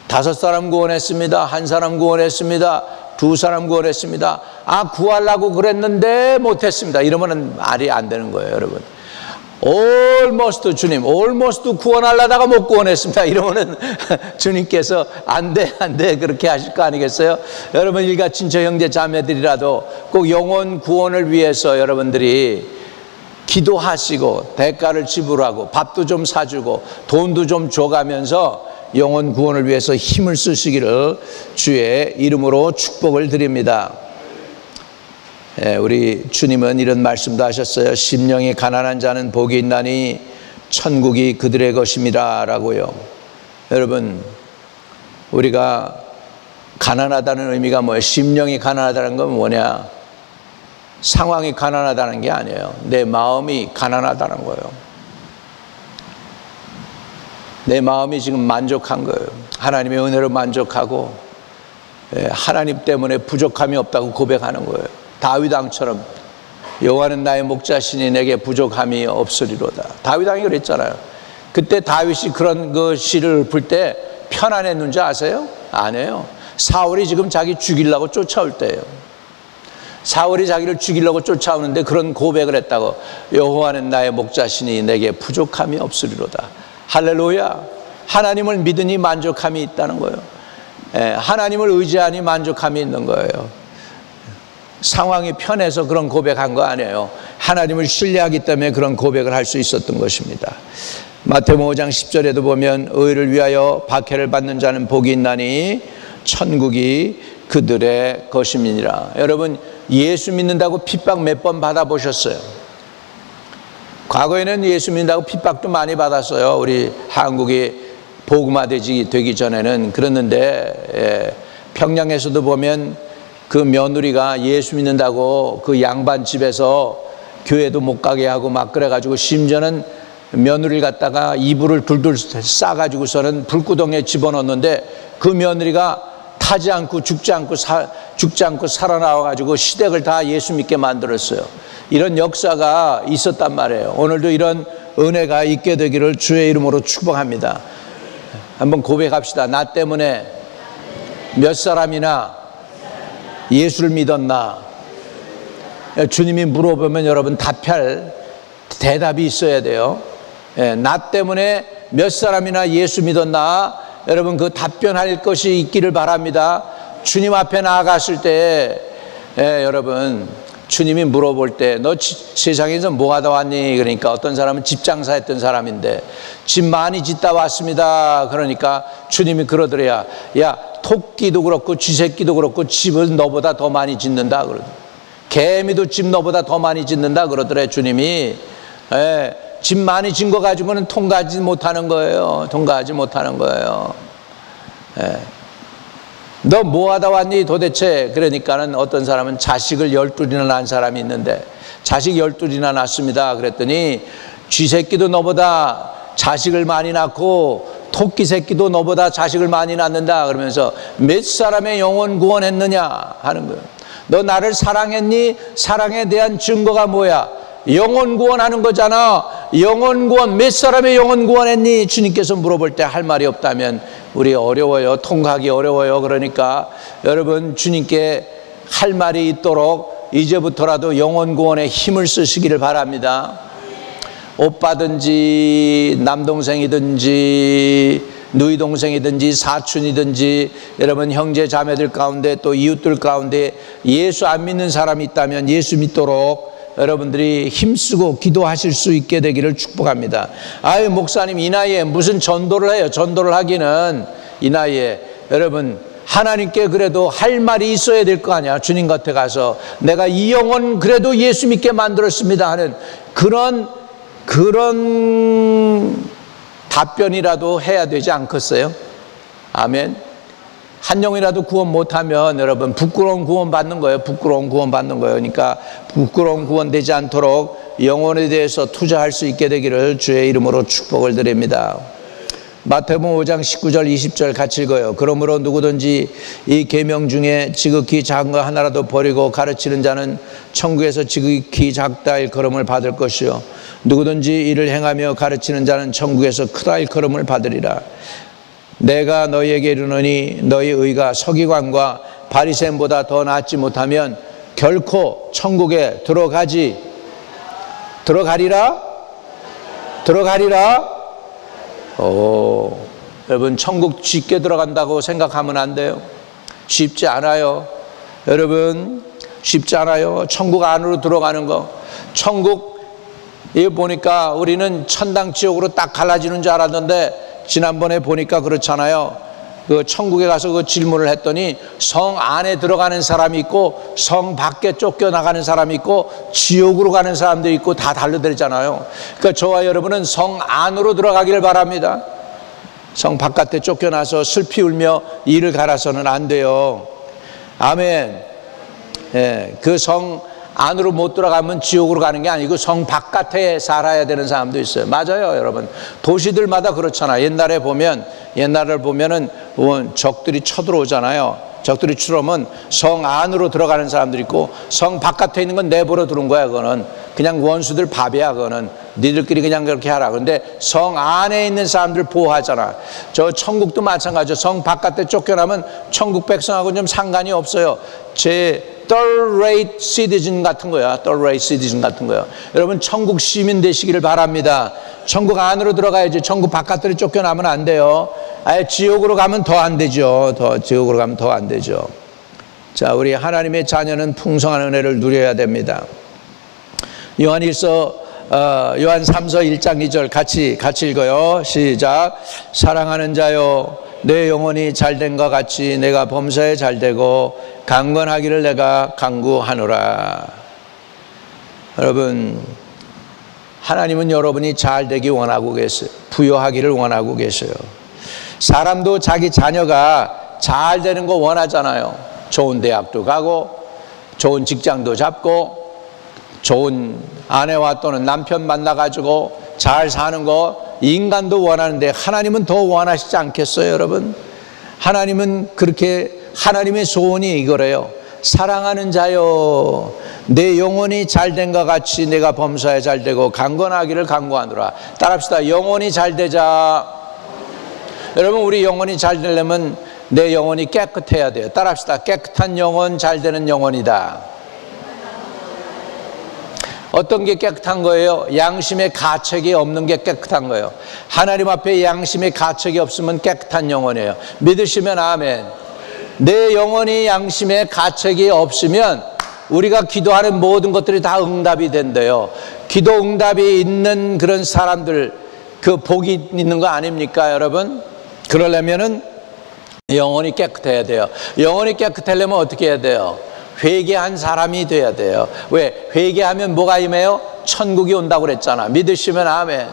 5사람 구원했습니다. 1사람 구원했습니다. 2사람 구원했습니다. 아, 구하려고 그랬는데 못했습니다. 이러면 말이 안 되는 거예요, 여러분. almost 주님, almost 구원하려다가 못 구원했습니다. 이러면은 주님께서 안 돼 그렇게 하실 거 아니겠어요? 여러분 일가 친척 형제 자매들이라도 꼭 영혼 구원을 위해서 여러분들이 기도하시고 대가를 지불하고 밥도 좀 사주고 돈도 좀 줘가면서 영혼 구원을 위해서 힘을 쓰시기를 주의 이름으로 축복을 드립니다. 우리 주님은 이런 말씀도 하셨어요. 심령이 가난한 자는 복이 있나니 천국이 그들의 것입니다 라고요. 여러분 우리가 가난하다는 의미가 뭐예요? 심령이 가난하다는 건 뭐냐? 상황이 가난하다는 게 아니에요. 내 마음이 가난하다는 거예요. 내 마음이 지금 만족한 거예요. 하나님의 은혜로 만족하고 하나님 때문에 부족함이 없다고 고백하는 거예요. 다윗 왕처럼 여호와는 나의 목자시니 내게 부족함이 없으리로다. 다윗 왕이 그랬잖아요. 그때 다윗이 그런 그 시를 볼 때 편안했는지 아세요? 아니에요. 사울이 지금 자기 죽이려고 쫓아올 때예요. 사울이 자기를 죽이려고 쫓아오는데 그런 고백을 했다고. 여호와는 나의 목자시니 내게 부족함이 없으리로다. 할렐루야. 하나님을 믿으니 만족함이 있다는 거예요. 하나님을 의지하니 만족함이 있는 거예요. 상황이 편해서 그런 고백한 거 아니에요. 하나님을 신뢰하기 때문에 그런 고백을 할 수 있었던 것입니다. 마태복음 5장 10절에도 보면 의를 위하여 박해를 받는 자는 복이 있나니 천국이 그들의 것임이니라. 여러분 예수 믿는다고 핍박 몇 번 받아보셨어요? 과거에는 예수 믿는다고 핍박도 많이 받았어요. 우리 한국이 복음화되기 전에는. 그랬는데 평양에서도 보면 그 며느리가 예수 믿는다고 그 양반 집에서 교회도 못 가게 하고 막 그래가지고 심지어는 며느리를 갖다가 이불을 둘둘 싸가지고서는 불구덩이에 집어넣었는데 그 며느리가 타지 않고 죽지 않고 살아나와가지고 시댁을 다 예수 믿게 만들었어요. 이런 역사가 있었단 말이에요. 오늘도 이런 은혜가 있게 되기를 주의 이름으로 축복합니다. 한번 고백합시다. 나 때문에 몇 사람이나 예수를 믿었나? 주님이 물어보면 여러분 답할 대답이 있어야 돼요. 나 때문에 몇 사람이나 예수 믿었나? 여러분 그 답변할 것이 있기를 바랍니다. 주님 앞에 나아갔을 때 여러분 주님이 물어볼 때 너 세상에서 뭐 하다 왔니? 그러니까 어떤 사람은 집 장사했던 사람인데 집 많이 짓다 왔습니다. 그러니까 주님이 그러더래야 야 토끼도 그렇고 쥐새끼도 그렇고 집은 너보다 더 많이 짓는다 그러더래. 개미도 집 너보다 더 많이 짓는다 그러더래 주님이. 집 많이 짓는 거 가지고는 통과하지 못하는 거예요. 통과하지 못하는 거예요. 너 뭐 하다 왔니 도대체? 그러니까는 어떤 사람은 자식을 12이나 낳은 사람이 있는데 자식 12이나 낳습니다. 그랬더니 쥐새끼도 너보다 자식을 많이 낳고 토끼 새끼도 너보다 자식을 많이 낳는다 그러면서 몇 사람의 영혼 구원했느냐 하는 거예요. 너 나를 사랑했니? 사랑에 대한 증거가 뭐야? 영혼 구원하는 거잖아. 영혼 구원, 몇 사람의 영혼 구원했니? 주님께서 물어볼 때 할 말이 없다면 우리 어려워요. 통과하기 어려워요. 그러니까 여러분 주님께 할 말이 있도록 이제부터라도 영혼 구원에 힘을 쓰시기를 바랍니다. 오빠든지 남동생이든지 누이 동생이든지 사촌이든지 여러분 형제 자매들 가운데 또 이웃들 가운데 예수 안 믿는 사람이 있다면 예수 믿도록 여러분들이 힘쓰고 기도하실 수 있게 되기를 축복합니다. 아유 목사님 이 나이에 무슨 전도를 해요? 전도를 하기는 이 나이에 여러분 하나님께 그래도 할 말이 있어야 될 거 아니야. 주님 곁에 가서 내가 이 영혼 그래도 예수 믿게 만들었습니다 하는 그런 답변이라도 해야 되지 않겠어요? 아멘. 한 영이라도 구원 못하면 여러분 부끄러운 구원 받는 거예요. 부끄러운 구원 받는 거예요. 그러니까 부끄러운 구원 되지 않도록 영혼에 대해서 투자할 수 있게 되기를 주의 이름으로 축복을 드립니다. 마태복음 5장 19절 20절 같이 읽어요. 그러므로 누구든지 이 계명 중에 지극히 작은 거 하나라도 버리고 가르치는 자는 천국에서 지극히 작다 일컬음을 받을 것이요 누구든지 이를 행하며 가르치는 자는 천국에서 크다 일컬음을 받으리라. 내가 너희에게 이르노니 너희 의가 서기관과 바리새인보다 더 낫지 못하면 결코 천국에 들어가리라. 여러분 천국 쉽게 들어간다고 생각하면 안 돼요. 쉽지 않아요. 여러분 쉽지 않아요. 천국 안으로 들어가는 거. 천국 이 보니까 우리는 천당 지옥으로 딱 갈라지는 줄 알았는데 지난번에 보니까 그렇잖아요. 그 천국에 가서 그 질문을 했더니 성 안에 들어가는 사람이 있고 성 밖에 쫓겨나가는 사람이 있고 지옥으로 가는 사람도 있고 다 달라들잖아요. 그러니까 저와 여러분은 성 안으로 들어가기를 바랍니다. 성 바깥에 쫓겨나서 슬피 울며 이를 갈아서는 안 돼요. 아멘. 그 성 안으로 못 들어가면 지옥으로 가는 게 아니고 성 바깥에 살아야 되는 사람도 있어요. 맞아요, 여러분. 도시들마다 그렇잖아. 옛날을 보면은 적들이 쳐들어오잖아요. 적들이 쳐들어오면 성 안으로 들어가는 사람들이 있고 성 바깥에 있는 건 내버려 두는 거야. 그거는 그냥 원수들 밥이야. 그거는 니들끼리 그냥 그렇게 하라. 그런데 성 안에 있는 사람들 보호하잖아. 저 천국도 마찬가지죠. 성 바깥에 쫓겨나면 천국 백성하고 좀 상관이 없어요. 제 third rate citizen 같은 거야. third rate citizen 같은 거야. 여러분 천국 시민 되시기를 바랍니다. 천국 안으로 들어가야지. 천국 바깥으로 쫓겨나면 안 돼요. 아예 지옥으로 가면 더 안 되죠. 지옥으로 가면 더 안 되죠. 자, 우리 하나님의 자녀는 풍성한 은혜를 누려야 됩니다. 요한 3서 1장 2절 같이 읽어요. 시작. 사랑하는 자요 내 영혼이 잘된과 같이 내가 범사에 잘되고 강건하기를 내가 간구하노라. 여러분, 하나님은 여러분이 잘되기 원하고 계세요. 부여하기를 원하고 계세요. 사람도 자기 자녀가 잘되는 거 원하잖아요. 좋은 대학도 가고 좋은 직장도 잡고 좋은 아내와 또는 남편 만나가지고 잘 사는 거 인간도 원하는데 하나님은 더 원하시지 않겠어요, 여러분? 하나님은 그렇게, 하나님의 소원이 이거래요. 사랑하는 자여, 내 영혼이 잘된과 같이 내가 범사에 잘되고 강건하기를 간구하노라. 따라합시다. 영혼이 잘되자. 여러분, 우리 영혼이 잘되려면 내 영혼이 깨끗해야 돼요. 따라합시다. 깨끗한 영혼, 잘되는 영혼이다. 어떤 게 깨끗한 거예요? 양심의 가책이 없는 게 깨끗한 거예요. 하나님 앞에 양심의 가책이 없으면 깨끗한 영혼이에요. 믿으시면 아멘. 내 영혼이 양심의 가책이 없으면 우리가 기도하는 모든 것들이 다 응답이 된대요. 기도 응답이 있는 그런 사람들, 그 복이 있는 거 아닙니까, 여러분? 그러려면은 영혼이 깨끗해야 돼요. 영혼이 깨끗하려면 어떻게 해야 돼요? 회개한 사람이 돼야 돼요. 왜? 회개하면 뭐가 임해요? 천국이 온다고 그랬잖아. 믿으시면 아멘.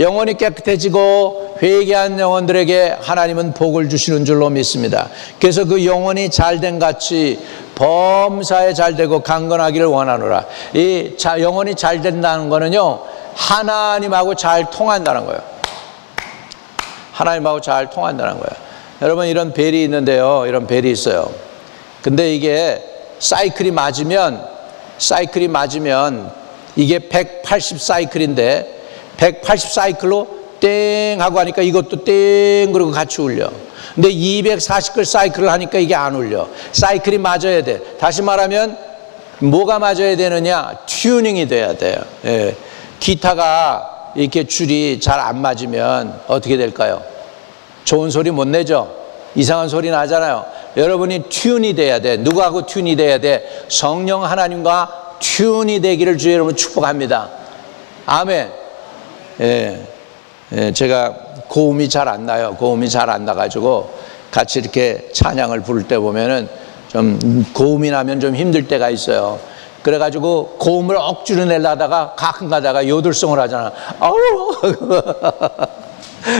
영혼이 깨끗해지고 회개한 영혼들에게 하나님은 복을 주시는 줄로 믿습니다. 그래서 그 영혼이 잘된 같이 범사에 잘되고 강건하기를 원하노라. 이 영혼이 잘된다는 거는요, 하나님하고 잘 통한다는 거예요. 하나님하고 잘 통한다는 거예요. 여러분, 이런 벨이 있는데요, 이런 벨이 있어요. 근데 이게 사이클이 맞으면 이게 180 사이클인데 180 사이클로 땡 하고 하니까 이것도 땡 그러고 같이 울려. 근데 240글 사이클을 하니까 이게 안 울려. 사이클이 맞아야 돼. 다시 말하면 뭐가 맞아야 되느냐? 튜닝이 돼야 돼요. 예. 기타가 이렇게 줄이 잘 안 맞으면 어떻게 될까요? 좋은 소리 못 내죠? 이상한 소리 나잖아요. 여러분이 튠이 돼야 돼. 누구하고 튠이 돼야 돼? 성령 하나님과 튠이 되기를 주의 이름으로 축복합니다. 아멘. 예. 예, 제가 고음이 잘 안 나요. 고음이 잘 안 나가지고 같이 이렇게 찬양을 부를 때 보면은 좀 고음이 나면 좀 힘들 때가 있어요. 그래가지고 고음을 억지로 내려다가 가끔 가다가 요들성을 하잖아. 아우!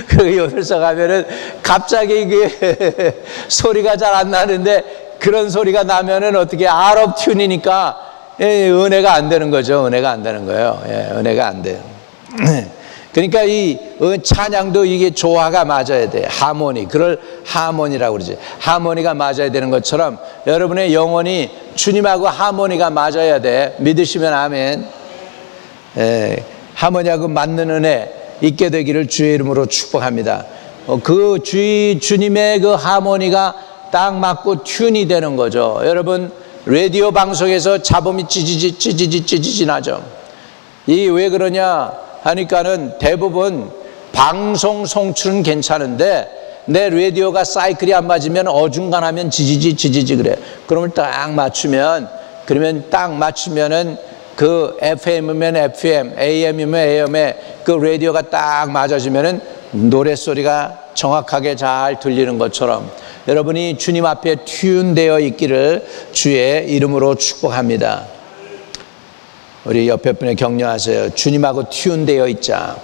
그 요들성 하면은 갑자기 이게 소리가 잘 안 나는데 그런 소리가 나면은 어떻게 아럽 튠이니까 은혜가 안 되는 거죠. 은혜가 안 되는 거예요. 예, 은혜가 안 돼요. 그러니까 이 찬양도 이게 조화가 맞아야 돼. 하모니. 그걸 하모니라고 그러지. 하모니가 맞아야 되는 것처럼 여러분의 영혼이 주님하고 하모니가 맞아야 돼. 믿으시면 아멘. 예, 하모니하고 맞는 은혜 있게 되기를 주의 이름으로 축복합니다. 그 주님의 그 하모니가 딱 맞고 튠이 되는 거죠. 여러분, 라디오 방송에서 잡음이 찌지지 나죠. 이 왜 그러냐 하니까는 대부분 방송 송출은 괜찮은데 내 라디오가 사이클이 안 맞으면 어중간하면 지지지 그래. 그러면 딱 맞추면, 그러면 딱 맞추면은 그 FM이면 FM, AM이면 AM에 그 라디오가 딱 맞아지면은 노랫소리가 정확하게 잘 들리는 것처럼 여러분이 주님 앞에 튠되어 있기를 주의 이름으로 축복합니다. 우리 옆에 분에 격려하세요. 주님하고 튠되어 있자.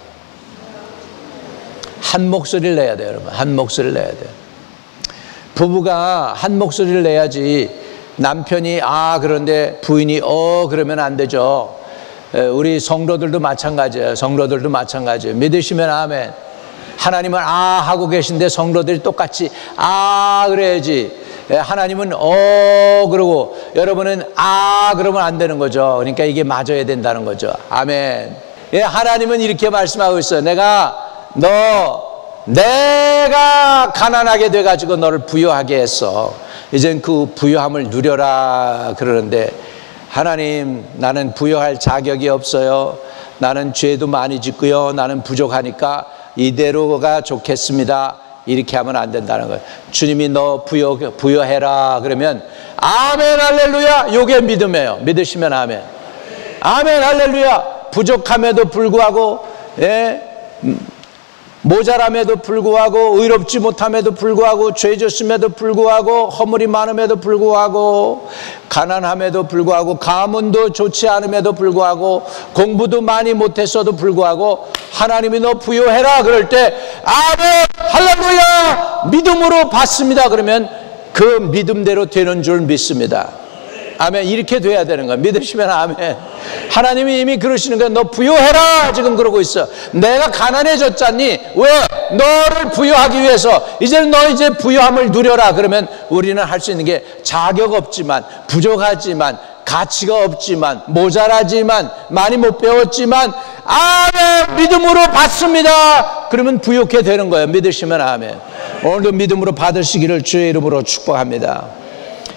한 목소리를 내야 돼요, 여러분. 한 목소리를 내야 돼요. 부부가 한 목소리를 내야지 남편이 그런데 부인이 그러면 안 되죠. 우리 성도들도 마찬가지예요. 성도들도 마찬가지예요. 믿으시면 아멘. 하나님은 하고 계신데 성도들이 똑같이 그래야지. 하나님은 그러고 여러분은 그러면 안 되는 거죠. 그러니까 이게 맞아야 된다는 거죠. 아멘. 하나님은 이렇게 말씀하고 있어요. 내가 가난하게 돼가지고 너를 부유하게 했어. 이젠 그 부유함을 누려라 그러는데 하나님, 나는 부유할 자격이 없어요. 나는 죄도 많이 짓고요. 나는 부족하니까 이대로가 좋겠습니다. 이렇게 하면 안 된다는 거예요. 주님이 너 부여해라 그러면 아멘 할렐루야. 요게 믿음이에요. 믿으시면 아멘. 아멘 할렐루야. 부족함에도 불구하고 모자람에도 불구하고, 의롭지 못함에도 불구하고, 죄졌음에도 불구하고, 허물이 많음에도 불구하고, 가난함에도 불구하고, 가문도 좋지 않음에도 불구하고, 공부도 많이 못했어도 불구하고 하나님이 너 부요해라 그럴 때 아멘 할렐루야 믿음으로 받습니다. 그러면 그 믿음대로 되는 줄 믿습니다. 아멘. 이렇게 돼야 되는 거야. 믿으시면 아멘. 하나님이 이미 그러시는 거야. 너 부요해라 지금 그러고 있어. 내가 가난해졌잖니. 왜? 너를 부요하기 위해서. 이제는 너 이제 부요함을 누려라. 그러면 우리는 할 수 있는 게 자격 없지만, 부족하지만, 가치가 없지만, 모자라지만, 많이 못 배웠지만 아멘 믿음으로 받습니다. 그러면 부요케 되는 거예요. 믿으시면 아멘. 오늘도 믿음으로 받으시기를 주의 이름으로 축복합니다.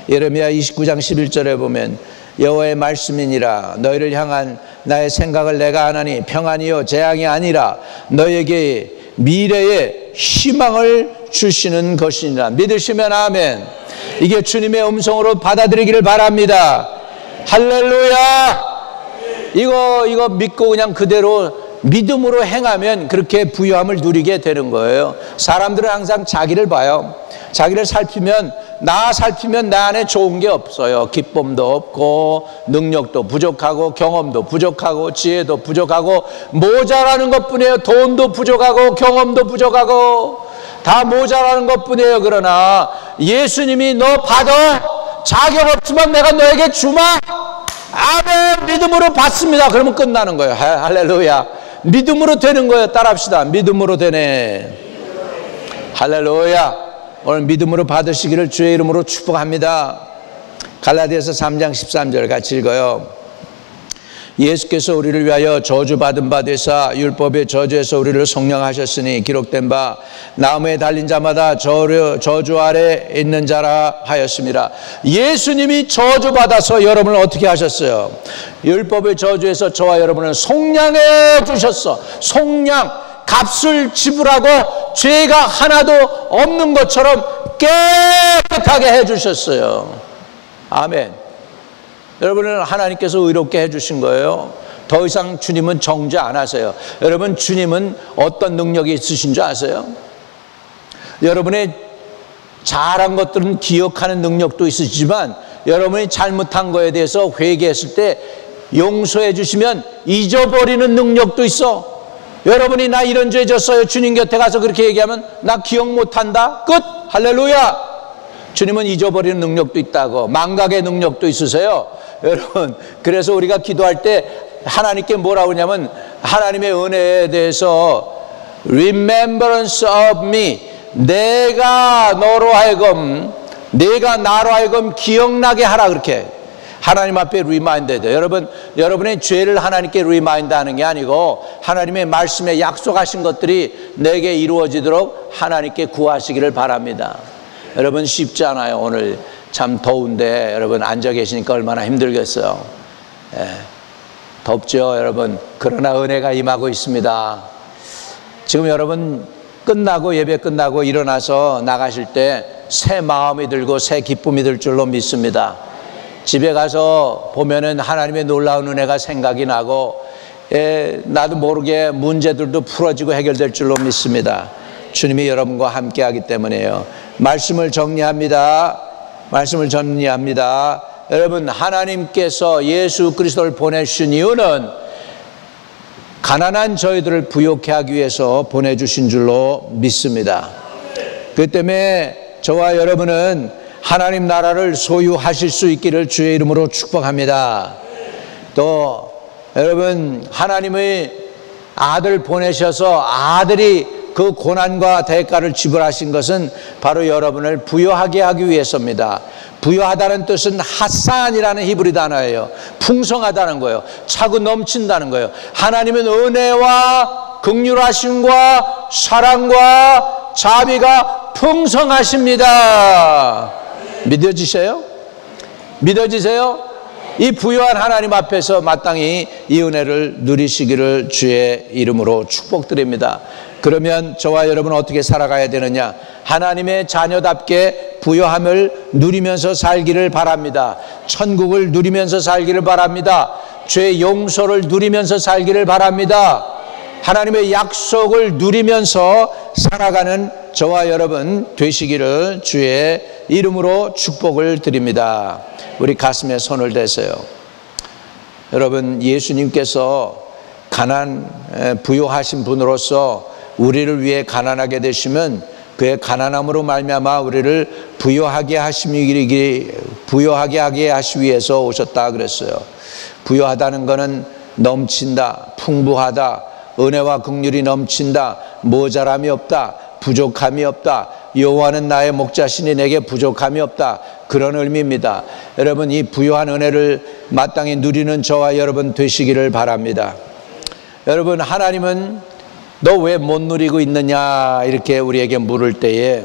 예레미야 29장 11절에 보면 여호와의 말씀이니라 너희를 향한 나의 생각을 내가 아나니 평안이요 재앙이 아니라 너에게 미래의 희망을 주시는 것이니라. 믿으시면 아멘. 이게 주님의 음성으로 받아들이기를 바랍니다. 할렐루야. 이거 믿고 그냥 그대로 믿음으로 행하면 그렇게 부요함을 누리게 되는 거예요. 사람들은 항상 자기를 봐요. 자기를 살피면 내 안에 좋은 게 없어요. 기쁨도 없고 능력도 부족하고 경험도 부족하고 지혜도 부족하고 모자라는 것뿐이에요. 돈도 부족하고 경험도 부족하고 다 모자라는 것뿐이에요. 그러나 예수님이 너 받아 자격 없지만 내가 너에게 주마 아멘 믿음으로 받습니다. 그러면 끝나는 거예요. 할렐루야. 믿음으로 되는 거예요. 따라합시다. 믿음으로 되네. 할렐루야. 오늘 믿음으로 받으시기를 주의 이름으로 축복합니다. 갈라디아서 3장 13절 같이 읽어요. 예수께서 우리를 위하여 저주받은 바 되사 율법의 저주에서 우리를 속량하셨으니 기록된 바 나무에 달린 자마다 저주 아래 있는 자라 하였습니다. 예수님이 저주받아서 여러분을 어떻게 하셨어요? 율법의 저주에서 저와 여러분을 속량해 주셨어. 속량, 값을 지불하고 죄가 하나도 없는 것처럼 깨끗하게 해주셨어요. 아멘. 여러분을 하나님께서 의롭게 해주신 거예요. 더 이상 주님은 정죄 안 하세요. 여러분 주님은 어떤 능력이 있으신 줄 아세요? 여러분의 잘한 것들은 기억하는 능력도 있으시지만 여러분이 잘못한 거에 대해서 회개했을 때 용서해 주시면 잊어버리는 능력도 있어. 여러분이 나 이런 죄 졌어요. 주님 곁에 가서 그렇게 얘기하면 나 기억 못한다. 끝. 할렐루야. 주님은 잊어버리는 능력도 있다고. 망각의 능력도 있으세요. 여러분 그래서 우리가 기도할 때 하나님께 뭐라고 하냐면 하나님의 은혜에 대해서 Remembrance of me 내가 나로 하여금 기억나게 하라 그렇게 하나님 앞에 리마인드 돼요. 여러분의 죄를 하나님께 리마인드 하는 게 아니고 하나님의 말씀에 약속하신 것들이 내게 이루어지도록 하나님께 구하시기를 바랍니다. 여러분 쉽지 않아요. 오늘 참 더운데 여러분 앉아 계시니까 얼마나 힘들겠어요. 예, 덥죠 여러분. 그러나 은혜가 임하고 있습니다. 지금 여러분 끝나고 예배 끝나고 일어나서 나가실 때 새 마음이 들고 새 기쁨이 들 줄로 믿습니다. 집에 가서 보면은 하나님의 놀라운 은혜가 생각이 나고 나도 모르게 문제들도 풀어지고 해결될 줄로 믿습니다. 주님이 여러분과 함께 하기 때문에요. 말씀을 정리합니다. 여러분 하나님께서 예수 그리스도를 보내주신 이유는 가난한 저희들을 부요케 하기 위해서 보내주신 줄로 믿습니다. 그 때문에 저와 여러분은 하나님 나라를 소유하실 수 있기를 주의 이름으로 축복합니다. 또 여러분 하나님의 아들 보내셔서 아들이 그 고난과 대가를 지불하신 것은 바로 여러분을 부요하게 하기 위해서입니다. 부요하다는 뜻은 하산이라는 히브리 단어예요. 풍성하다는 거예요. 차고 넘친다는 거예요. 하나님은 은혜와 긍휼하심과 사랑과 자비가 풍성하십니다. 믿어지세요? 이 부요한 하나님 앞에서 마땅히 이 은혜를 누리시기를 주의 이름으로 축복드립니다. 그러면 저와 여러분은 어떻게 살아가야 되느냐? 하나님의 자녀답게 부요함을 누리면서 살기를 바랍니다. 천국을 누리면서 살기를 바랍니다. 죄 용서를 누리면서 살기를 바랍니다. 하나님의 약속을 누리면서 살아가는 저와 여러분 되시기를 주의 이름으로 축복을 드립니다. 우리 가슴에 손을 대세요. 여러분, 예수님께서 부요하신 분으로서 우리를 위해 가난하게 되시면 그의 가난함으로 말미암아 우리를 부요하게 하게 하시기 위해서 오셨다 그랬어요. 부요하다는 것은 넘친다, 풍부하다, 은혜와 긍휼이 넘친다, 모자람이 없다, 부족함이 없다, 여호와는 나의 목자시니 내게 부족함이 없다, 그런 의미입니다. 여러분, 이 부요한 은혜를 마땅히 누리는 저와 여러분 되시기를 바랍니다. 여러분, 하나님은 너 왜 못 누리고 있느냐 이렇게 우리에게 물을 때에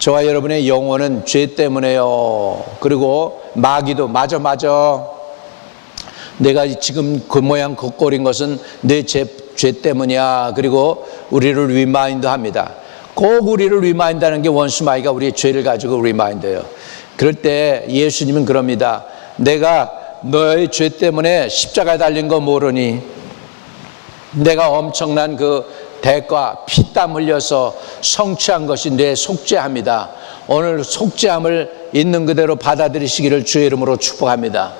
저와 여러분의 영혼은 죄 때문에요. 그리고 마귀도 맞아 내가 지금 그 모양 그 꼴인 것은 내 죄 때문이야. 그리고 우리를 리마인드합니다. 꼭 우리를 리마인드하는 게 원수 마귀가 우리의 죄를 가지고 리마인드해요. 그럴 때 예수님은 그럽니다. 내가 너의 죄 때문에 십자가에 달린 거 모르니? 내가 엄청난 그 대가 피땀 흘려서 성취한 것이 내 속죄함이다. 오늘 속죄함을 있는 그대로 받아들이시기를 주의 이름으로 축복합니다.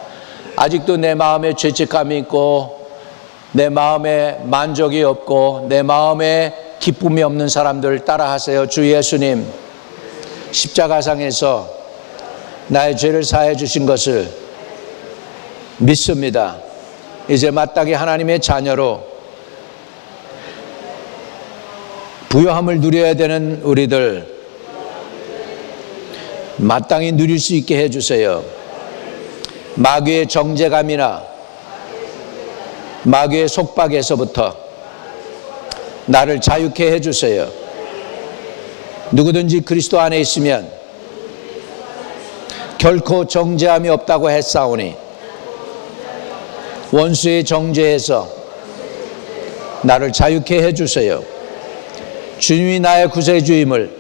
아직도 내 마음에 죄책감이 있고 내 마음에 만족이 없고 내 마음에 기쁨이 없는 사람들 따라하세요. 주 예수님, 십자가상에서 나의 죄를 사해 주신 것을 믿습니다. 이제 마땅히 하나님의 자녀로 부요함을 누려야 되는 우리들 마땅히 누릴 수 있게 해주세요. 마귀의 정죄감이나 마귀의 속박에서부터 나를 자유케 해주세요. 누구든지 그리스도 안에 있으면 결코 정죄함이 없다고 했사오니 원수의 정죄에서 나를 자유케 해주세요. 주님이 나의 구세주임을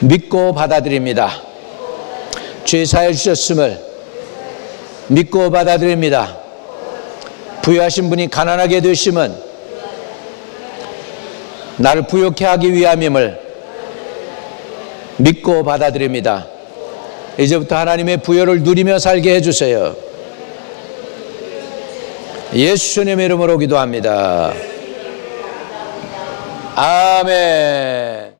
믿고 받아들입니다. 죄 사해 주셨음을 믿고 받아들입니다. 부유하신 분이 가난하게 되심은 나를 부욕해 하기 위함임을 믿고 받아들입니다. 이제부터 하나님의 부여를 누리며 살게 해주세요. 예수님의 이름으로 기도합니다. 아멘.